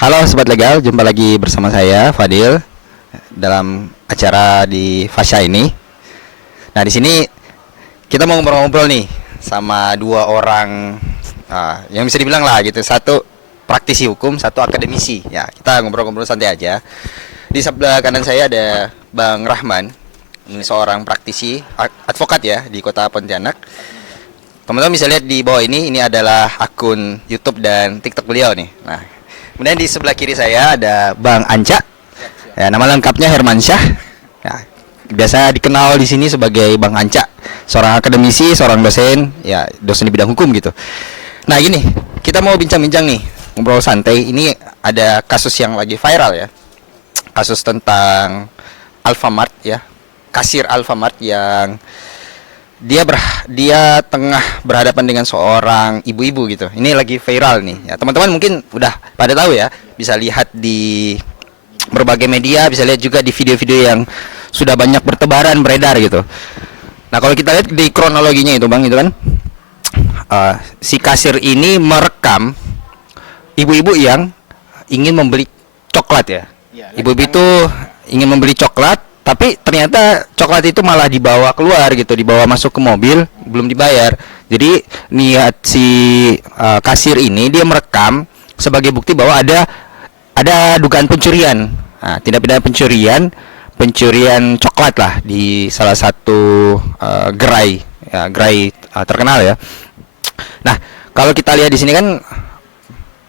Halo Sobat Legal, jumpa lagi bersama saya Fadil dalam acara di Fasya ini. Nah, di sini kita mau ngobrol-ngobrol nih sama dua orang yang bisa dibilang lah gitu. Satu praktisi hukum, satu akademisi. Ya, kita ngobrol-ngobrol santai aja. Di sebelah kanan saya ada Bang Rahman. Ini seorang praktisi advokat ya di Kota Pontianak. Teman-teman bisa lihat di bawah ini adalah akun YouTube dan TikTok beliau nih. Nah, kemudian di sebelah kiri saya ada Bang Anca. Ya, nama lengkapnya Hermansyah. Ya, biasa dikenal di sini sebagai Bang Anca, seorang akademisi, seorang dosen, ya dosen di bidang hukum gitu. Nah, gini, kita mau bincang-bincang nih, ngobrol santai. Ini ada kasus yang lagi viral ya. Kasus tentang Alfamart ya. Kasir Alfamart yang dia tengah berhadapan dengan seorang ibu-ibu gitu. Ini lagi viral nih. Ya, teman-teman mungkin udah pada tahu ya, bisa lihat di berbagai media, bisa lihat juga di video-video yang sudah banyak bertebaran beredar gitu. Nah, kalau kita lihat di kronologinya itu Bang, itu kan si kasir ini merekam ibu-ibu yang ingin membeli coklat ya. Ibu-ibu itu ingin membeli coklat, tapi ternyata coklat itu malah dibawa keluar gitu, dibawa masuk ke mobil, belum dibayar. Jadi niat si kasir ini dia merekam sebagai bukti bahwa ada dugaan pencurian. Nah, tindak pidana pencurian coklat lah di salah satu gerai terkenal ya. Nah, kalau kita lihat di sini kan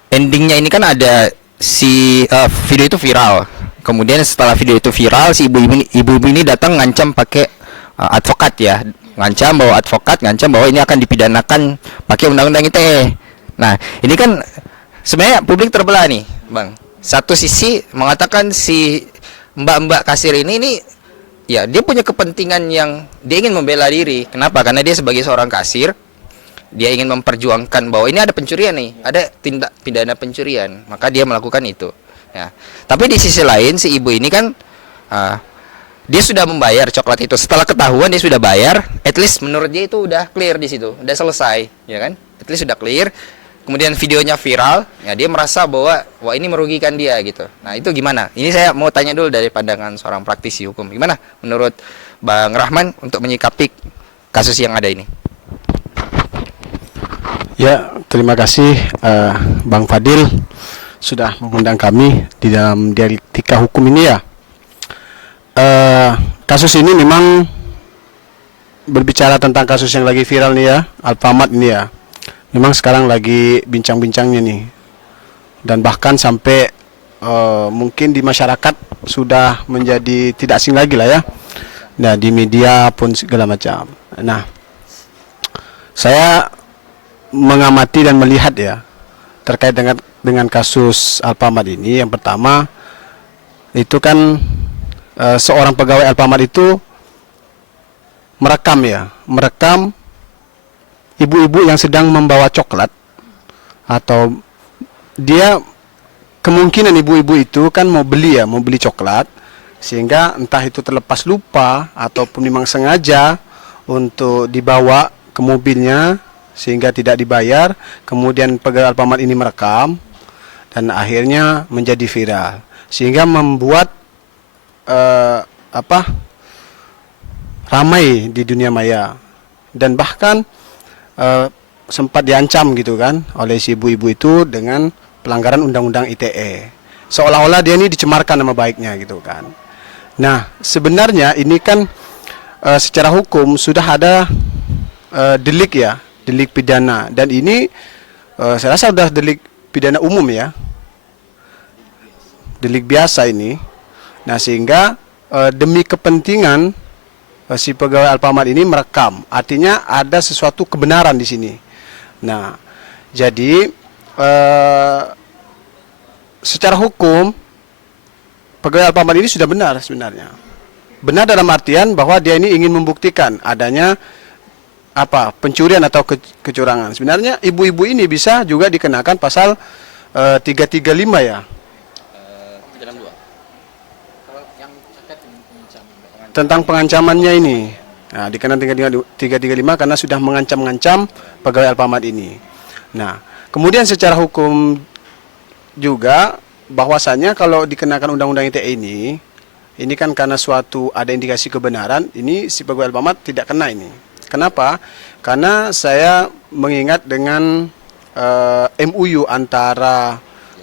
endingnya ini kan ada si video itu viral. Kemudian setelah video itu viral, si ibu-ibu ini datang ngancam pakai advokat ya, ngancam bahwa ini akan dipidanakan pakai undang-undang ITE. Nah, ini kan sebenarnya publik terbelah nih, Bang. Satu sisi mengatakan si mbak-mbak kasir ini ya dia punya kepentingan yang dia ingin membela diri. Kenapa? Karena dia sebagai seorang kasir, dia ingin memperjuangkan bahwa ini ada pencurian nih, ada tindak pidana pencurian, maka dia melakukan itu. Ya. Tapi di sisi lain si ibu ini kan dia sudah membayar coklat itu. Setelah ketahuan dia sudah bayar, at least menurut dia itu udah clear di situ, udah selesai, ya kan? At least sudah clear. Kemudian videonya viral, ya dia merasa bahwa wah ini merugikan dia gitu. Nah, itu gimana? Ini saya mau tanya dulu dari pandangan seorang praktisi hukum. Gimana menurut Bang Rahman untuk menyikapi kasus yang ada ini? Ya, terima kasih Bang Fadil sudah mengundang kami di dalam dialektika hukum ini ya. Kasus ini memang berbicara tentang kasus yang lagi viral nih ya, Alfamart ini ya. Memang sekarang lagi bincang-bincangnya nih. Dan bahkan sampai mungkin di masyarakat sudah menjadi tidak asing lagi lah ya. Nah, di media pun segala macam. Nah, saya mengamati dan melihat ya terkait dengan kasus Alfamart ini. Yang pertama itu kan seorang pegawai Alfamart itu merekam ibu-ibu yang sedang membawa coklat, atau dia kemungkinan ibu-ibu itu kan mau beli coklat, sehingga entah itu terlepas lupa ataupun memang sengaja untuk dibawa ke mobilnya sehingga tidak dibayar. Kemudian pegawai Alfamart ini merekam dan akhirnya menjadi viral, sehingga membuat ramai di dunia maya, dan bahkan sempat diancam gitu kan oleh si ibu-ibu itu dengan pelanggaran undang-undang ITE, seolah-olah dia ini dicemarkan nama baiknya gitu kan. Nah, sebenarnya ini kan secara hukum sudah ada delik ya, delik pidana, dan ini saya rasa sudah delik pidana umum ya, delik biasa ini. Nah, sehingga demi kepentingan si pegawai Alfamart ini merekam, artinya ada sesuatu kebenaran di sini. Nah, jadi secara hukum pegawai Alfamart ini sudah benar sebenarnya. Benar dalam artian bahwa dia ini ingin membuktikan adanya pencurian atau kecurangan. Sebenarnya ibu-ibu ini bisa juga dikenakan pasal 335 ya. Tentang pengancamannya ini. Nah, dikenakan 335 karena sudah mengancam-ngancam pegawai Alfamart ini. Nah, kemudian secara hukum juga bahwasanya kalau dikenakan undang-undang ITE ini kan karena suatu ada indikasi kebenaran, ini si pegawai Alfamart tidak kena ini. Kenapa? Karena saya mengingat dengan MUU antara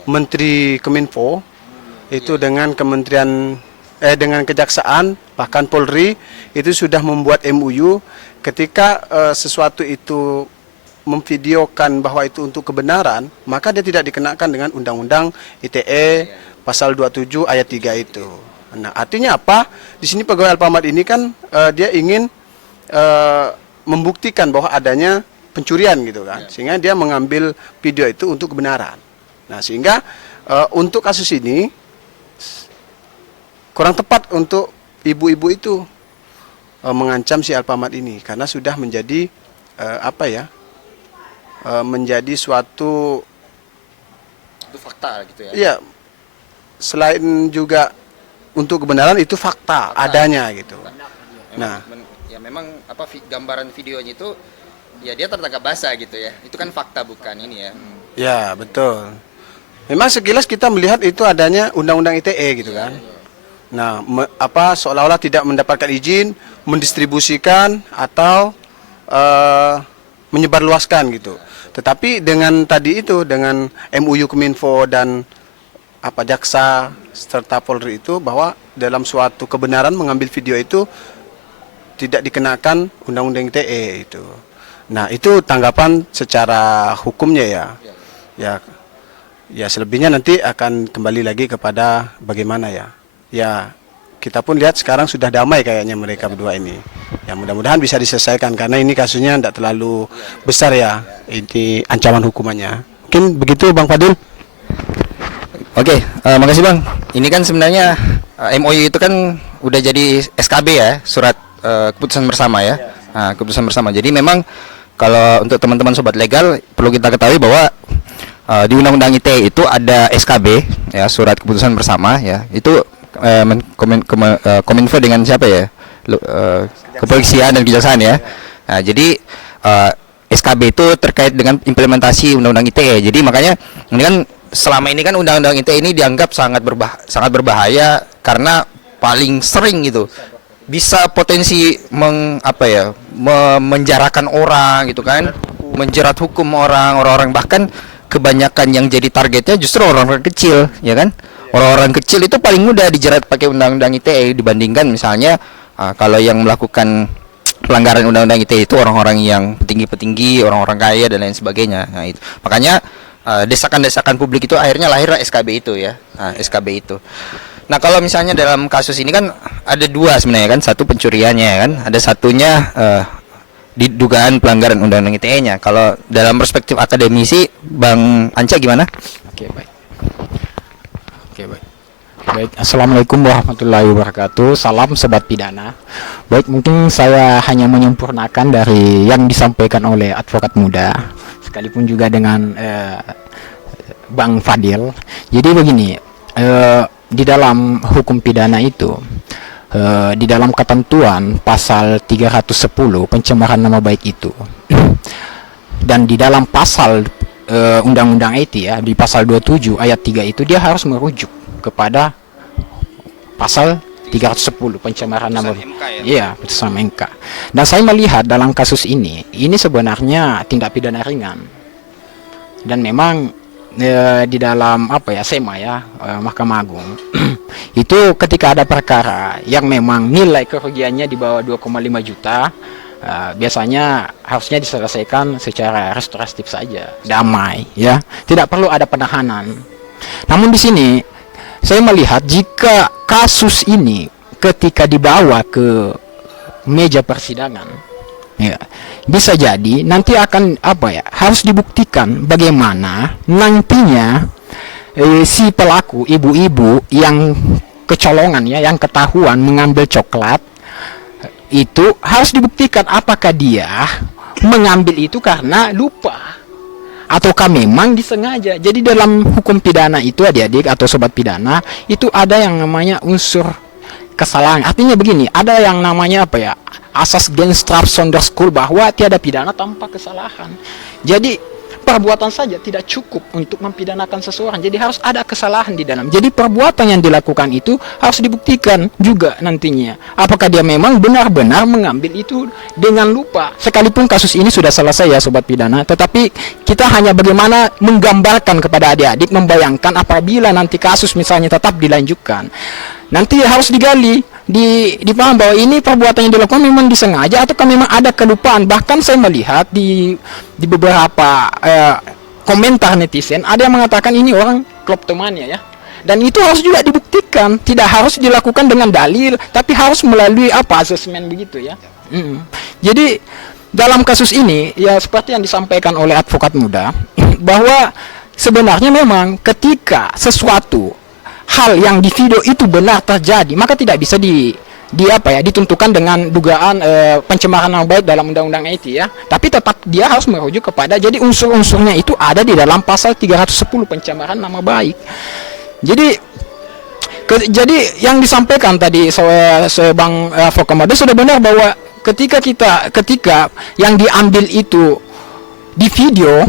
Menteri Kominfo itu dengan dengan Kejaksaan, bahkan Polri itu sudah membuat MUU ketika sesuatu itu memvideokan bahwa itu untuk kebenaran, maka dia tidak dikenakan dengan Undang-Undang ITE pasal 27 ayat 3 itu. Nah, artinya apa? Di sini pegawai Alfamart ini kan dia ingin membuktikan bahwa adanya pencurian gitu kan. Sehingga dia mengambil video itu untuk kebenaran. Nah, sehingga untuk kasus ini kurang tepat untuk ibu-ibu itu mengancam si Alfamart ini karena sudah menjadi menjadi suatu Itu fakta gitu ya. Iya, selain juga untuk kebenaran itu fakta adanya gitu. Nah, Ya memang gambaran videonya itu ya dia tertangkap basah gitu ya. Itu kan fakta bukan ini ya. ya betul. Memang sekilas kita melihat itu adanya undang-undang ITE gitu kan. Nah, seolah-olah tidak mendapatkan izin mendistribusikan atau menyebarluaskan gitu. Tetapi dengan tadi itu dengan MUU Kominfo dan jaksa serta Polri itu bahwa dalam suatu kebenaran mengambil video itu tidak dikenakan undang-undang ITE itu. Nah, itu tanggapan secara hukumnya ya. Ya selebihnya nanti akan kembali lagi kepada bagaimana ya. Ya, kita pun lihat sekarang sudah damai kayaknya mereka berdua ini. Ya mudah-mudahan bisa diselesaikan karena ini kasusnya tidak terlalu besar ya. Ini ancaman hukumannya. Mungkin begitu Bang Fadil. Oke, makasih Bang. Ini kan sebenarnya MOU itu kan udah jadi SKB ya, surat keputusan bersama ya. Nah, keputusan bersama. Jadi memang kalau untuk teman-teman sobat legal perlu kita ketahui bahwa di Undang-Undang ITE itu ada SKB ya, surat keputusan bersama ya. Itu Kominfo dengan siapa ya? Kepolisian dan Kejaksaan ya. Nah, jadi SKB itu terkait dengan implementasi Undang-Undang ITE. Jadi makanya ini kan selama ini kan Undang-Undang ITE ini dianggap sangat berbahaya karena paling sering gitu bisa potensi menjarakan orang gitu kan, menjerat hukum orang-orang, bahkan kebanyakan yang jadi targetnya justru orang-orang kecil ya kan. Orang-orang kecil itu paling mudah dijerat pakai Undang-Undang ITE dibandingkan misalnya kalau yang melakukan pelanggaran Undang-Undang ITE itu orang-orang yang petinggi-petinggi, orang-orang kaya dan lain sebagainya. Nah, itu. Makanya desakan-desakan publik itu akhirnya lahirlah SKB itu ya. Nah, SKB itu. Nah, kalau misalnya dalam kasus ini kan ada dua sebenarnya kan, satu pencuriannya kan, ada satunya dugaan pelanggaran Undang-Undang ITE-nya. Kalau dalam perspektif akademisi, Bang Anca gimana? Oke, baik. Baik, Assalamualaikum warahmatullahi wabarakatuh. Salam sobat pidana. Baik, mungkin saya hanya menyempurnakan dari yang disampaikan oleh advokat muda, sekalipun juga dengan Bang Fadil. Jadi begini, di dalam hukum pidana itu, di dalam ketentuan pasal 310 pencemaran nama baik itu, dan di dalam pasal Undang-Undang IT ya, di pasal 27 ayat 3 itu dia harus merujuk kepada pasal 310 pencemaran nama baik. Iya, putusan MK. Dan saya melihat dalam kasus ini sebenarnya tindak pidana ringan. Dan memang di dalam SEMA ya, Mahkamah Agung itu ketika ada perkara yang memang nilai kerugiannya di bawah 2,5 juta, biasanya harusnya diselesaikan secara restoratif saja, damai ya, tidak perlu ada penahanan. Namun di sini saya melihat jika kasus ini ketika dibawa ke meja persidangan ya, bisa jadi nanti akan harus dibuktikan bagaimana nantinya si pelaku ibu-ibu yang kecolongan ya, yang ketahuan mengambil coklat itu harus dibuktikan apakah dia mengambil itu karena lupa ataukah memang disengaja. Jadi dalam hukum pidana itu adik-adik atau sobat pidana itu ada yang namanya unsur kesalahan. Artinya begini, ada yang namanya asas Genstraf Sonderskul bahwa tiada pidana tanpa kesalahan. Jadi perbuatan saja tidak cukup untuk mempidanakan seseorang. Jadi harus ada kesalahan di dalam. Jadi perbuatan yang dilakukan itu harus dibuktikan juga nantinya. Apakah dia memang benar-benar mengambil itu dengan lupa. Sekalipun kasus ini sudah selesai ya Sobat Pidana, tetapi kita hanya bagaimana menggambarkan kepada adik-adik, membayangkan apabila nanti kasus misalnya tetap dilanjutkan. Nanti harus digali, dipaham bahwa ini perbuatan yang dilakukan memang disengaja ataukah memang ada kelupaan. Bahkan saya melihat di beberapa komentar netizen ada yang mengatakan ini orang kleptomania ya. Dan itu harus juga dibuktikan, tidak harus dilakukan dengan dalil, tapi harus melalui asesmen begitu ya. Jadi dalam kasus ini ya seperti yang disampaikan oleh advokat muda bahwa sebenarnya memang ketika sesuatu hal yang di video itu benar terjadi, maka tidak bisa ditentukan dengan dugaan pencemaran nama baik dalam undang-undang IT ya. Tapi tetap dia harus merujuk kepada, jadi unsur-unsurnya itu ada di dalam pasal 310 pencemaran nama baik. Jadi yang disampaikan tadi Bang Fokamada sudah benar bahwa ketika yang diambil itu di video,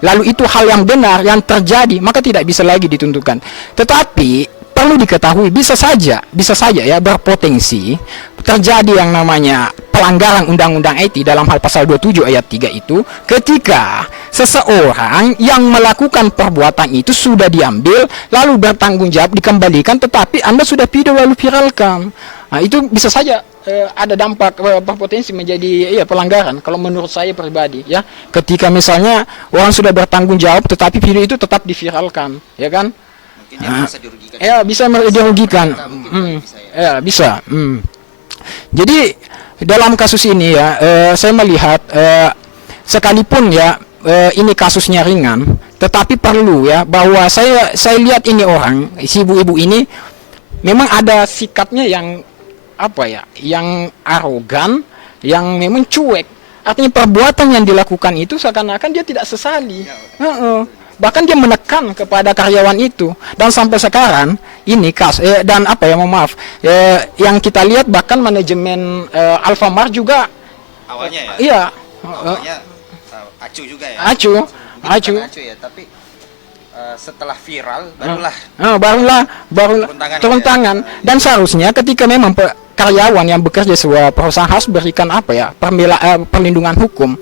lalu itu hal yang benar yang terjadi, maka tidak bisa lagi ditentukan. Tetapi perlu diketahui bisa saja ya berpotensi terjadi yang namanya pelanggaran undang-undang IT dalam hal pasal 27 ayat 3 itu ketika seseorang yang melakukan perbuatan itu sudah diambil lalu bertanggung jawab dikembalikan, tetapi Anda sudah video lalu viralkan. Nah, itu bisa saja ada dampak berpotensi menjadi pelanggaran kalau menurut saya pribadi ya. Ketika misalnya orang sudah bertanggung jawab tetapi video itu tetap diviralkan, ya kan? Bisa dirugikan. Ya, bisa dirugikan. Bisa. Jadi dalam kasus ini ya, saya melihat sekalipun ya ini kasusnya ringan, tetapi perlu ya bahwa saya lihat ini orang, si ibu-ibu ini memang ada sikapnya yang yang arogan, yang memang cuek. Artinya perbuatan yang dilakukan itu seakan-akan dia tidak sesali. Bahkan dia menekan kepada karyawan itu. Dan sampai sekarang ini yang kita lihat bahkan manajemen Alfamart juga awalnya ya. Iya. Awalnya acu juga ya. Acu ya, tapi setelah viral barulah turun tangan. Dan seharusnya ketika memang karyawan yang bekerja di sebuah perusahaan harus berikan perlindungan hukum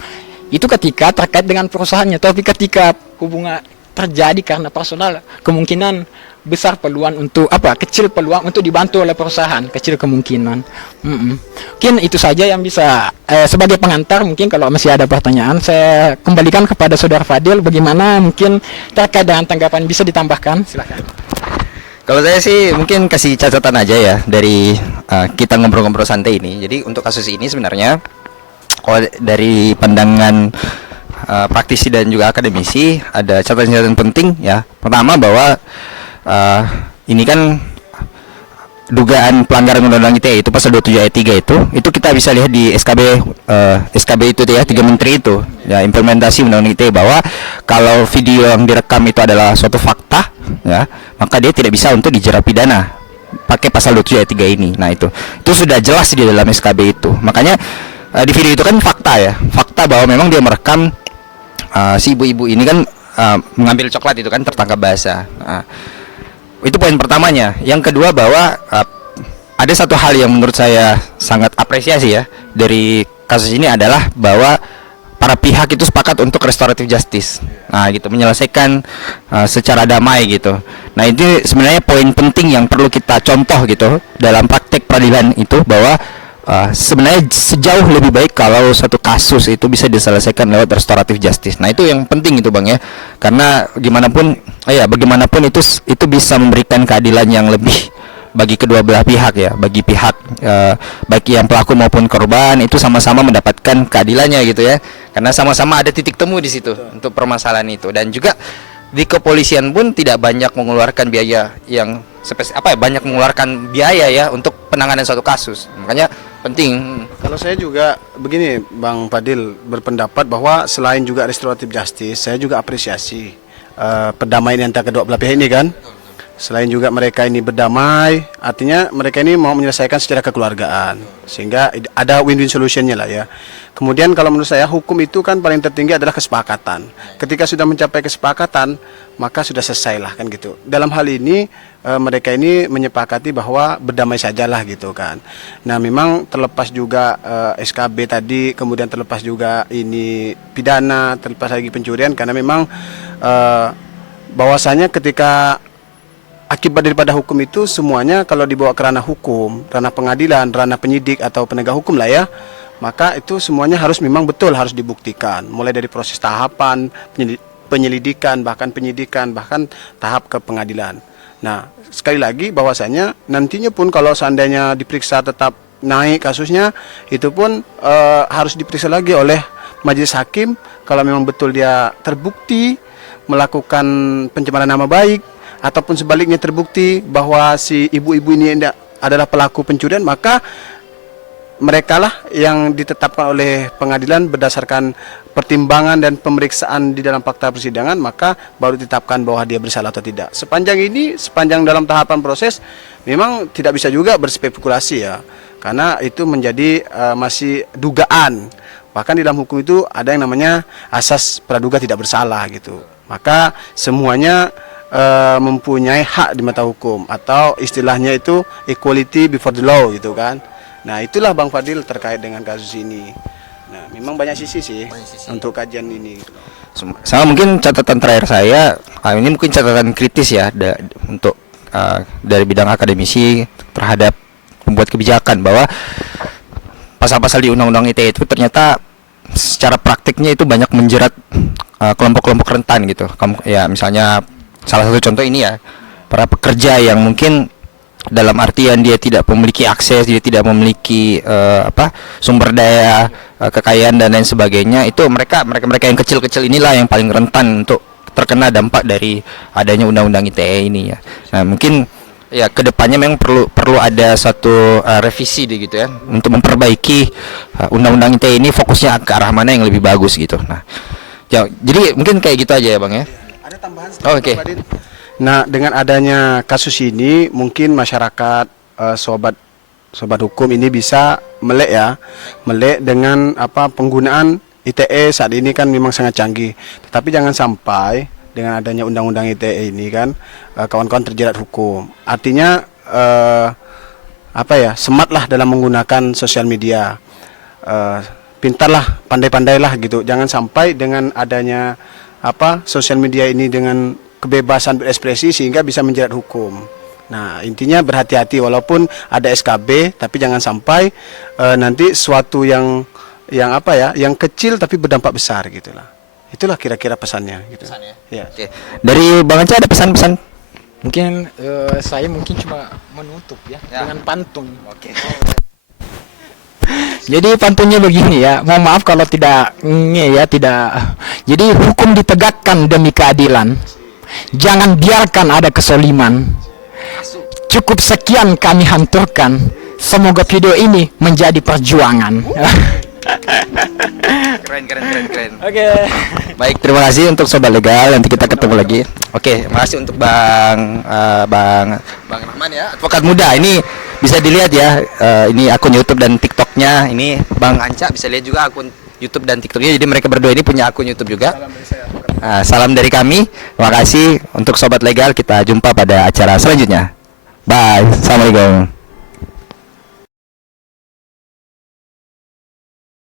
itu ketika terkait dengan perusahaannya. Tapi ketika hubungan terjadi karena personal, kemungkinan besar peluang untuk kecil peluang untuk dibantu oleh perusahaan, kecil kemungkinan. Mungkin itu saja yang bisa sebagai pengantar. Mungkin kalau masih ada pertanyaan saya kembalikan kepada Saudara Fadil, bagaimana mungkin terkait dengan tanggapan bisa ditambahkan, silakan. Kalau saya sih mungkin kasih catatan aja ya dari kita ngobrol-ngobrol santai ini. Jadi untuk kasus ini sebenarnya dari pandangan praktisi dan juga akademisi ada catatan-catatan penting ya. Pertama bahwa ini kan dugaan pelanggaran undang-undang ITE itu pasal 27 ayat 3 itu kita bisa lihat di SKB itu ya, 3 menteri itu ya, implementasi undang-undang ITE, bahwa kalau video yang direkam itu adalah suatu fakta ya, maka dia tidak bisa untuk dijerat pidana pakai pasal 27 ayat 3 ini. Nah, itu sudah jelas di dalam SKB itu. Makanya di video itu kan fakta bahwa memang dia merekam si ibu-ibu ini kan mengambil coklat itu kan tertangkap basah. Itu poin pertamanya. Yang kedua bahwa ada satu hal yang menurut saya sangat apresiasi ya dari kasus ini adalah bahwa para pihak itu sepakat untuk restoratif justice. Nah, gitu, menyelesaikan secara damai gitu. Nah, itu sebenarnya poin penting yang perlu kita contoh gitu dalam praktek peradilan itu, bahwa sebenarnya sejauh lebih baik kalau satu kasus itu bisa diselesaikan lewat restoratif justice. Nah, itu yang penting itu Bang ya. Karena bagaimanapun itu bisa memberikan keadilan yang lebih bagi kedua belah pihak ya, bagi pihak baik yang pelaku maupun korban itu sama-sama mendapatkan keadilannya gitu ya. Karena sama-sama ada titik temu di situ untuk permasalahan itu. Dan juga di kepolisian pun tidak banyak mengeluarkan biaya yang banyak mengeluarkan biaya ya untuk penanganan suatu kasus. Makanya penting. Kalau saya juga begini, Bang Fadil berpendapat bahwa selain juga restoratif justice, saya juga apresiasi perdamaian antara kedua belah pihak ini kan. Selain juga mereka ini berdamai, artinya mereka ini mau menyelesaikan secara kekeluargaan, sehingga ada win-win solutionnya lah ya. Kemudian kalau menurut saya hukum itu kan paling tertinggi adalah kesepakatan. Ketika sudah mencapai kesepakatan, maka sudah selesai lah kan gitu. Dalam hal ini mereka ini menyepakati bahwa berdamai sajalah gitu kan. Nah memang terlepas juga SKB tadi, kemudian terlepas juga ini pidana, terlepas lagi pencurian, karena memang bahwasanya ketika akibat daripada hukum itu semuanya kalau dibawa ke ranah hukum, ranah pengadilan, ranah penyidik atau penegak hukum lah ya, maka itu semuanya harus memang betul harus dibuktikan. Mulai dari proses tahapan, penyelidikan, bahkan penyidikan, bahkan tahap ke pengadilan. Nah, sekali lagi bahwasanya nantinya pun kalau seandainya diperiksa tetap naik kasusnya, itu pun harus diperiksa lagi oleh majelis hakim kalau memang betul dia terbukti melakukan pencemaran nama baik, ataupun sebaliknya terbukti bahwa si ibu-ibu ini adalah pelaku pencurian, maka mereka lah yang ditetapkan oleh pengadilan berdasarkan pertimbangan dan pemeriksaan di dalam fakta persidangan, maka baru ditetapkan bahwa dia bersalah atau tidak. Sepanjang dalam tahapan proses memang tidak bisa juga berspekulasi ya, karena itu menjadi masih dugaan. Bahkan di dalam hukum itu ada yang namanya asas praduga tidak bersalah gitu. Maka semuanya mempunyai hak di mata hukum, atau istilahnya itu equality before the law gitu kan. Nah itulah Bang Fadil terkait dengan kasus ini. Nah memang banyak sisi sih untuk kajian ini. Sama mungkin catatan terakhir saya, ini mungkin catatan kritis ya untuk dari bidang akademisi terhadap membuat kebijakan, bahwa pasal-pasal di Undang-Undang ITE itu ternyata secara praktiknya itu banyak menjerat kelompok-kelompok rentan gitu. Ya misalnya salah satu contoh ini ya, para pekerja yang mungkin dalam artian dia tidak memiliki akses, dia tidak memiliki sumber daya, kekayaan dan lain sebagainya, itu mereka yang kecil-kecil inilah yang paling rentan untuk terkena dampak dari adanya Undang-Undang ITE ini ya. Nah mungkin ya kedepannya memang perlu ada satu revisi deh gitu ya, untuk memperbaiki Undang-Undang ITE ini, fokusnya ke arah mana yang lebih bagus gitu. Nah ya, jadi mungkin kayak gitu aja ya Bang ya. Ada tambahan Oke. Nah, dengan adanya kasus ini mungkin masyarakat sobat hukum ini bisa melek dengan penggunaan ITE saat ini kan memang sangat canggih. Tetapi jangan sampai dengan adanya undang-undang ITE ini kan kawan-kawan terjerat hukum. Artinya sematlah dalam menggunakan sosial media. Pintarlah, pandai-pandailah gitu. Jangan sampai dengan adanya sosial media ini dengan kebebasan berekspresi sehingga bisa menjerat hukum. Nah intinya berhati-hati, walaupun ada SKB tapi jangan sampai nanti suatu yang kecil tapi berdampak besar gitulah. Itulah kira-kira pesannya gitu. Pesannya. Ya. Oke. Dari Bang Anca ada pesan-pesan? Mungkin saya cuma menutup ya dengan pantun. Oke. Jadi pantunnya begini ya, mohon maaf kalau tidak Jadi hukum ditegakkan demi keadilan. Jangan biarkan ada kesoliman. Cukup sekian kami hanturkan. Semoga video ini menjadi perjuangan. Keren. Oke. Baik, terima kasih untuk Sobat Legal. Nanti kita ketemu lagi. Oke, makasih untuk Bang Rahman ya, advokat muda. Ini bisa dilihat ya, ini akun YouTube dan TikToknya. Ini Bang Anca bisa lihat juga akun YouTube dan TikToknya. Jadi mereka berdua ini punya akun YouTube juga. Salam dari kami. Terima kasih untuk Sobat Legal. Kita jumpa pada acara selanjutnya. Bye. Assalamualaikum.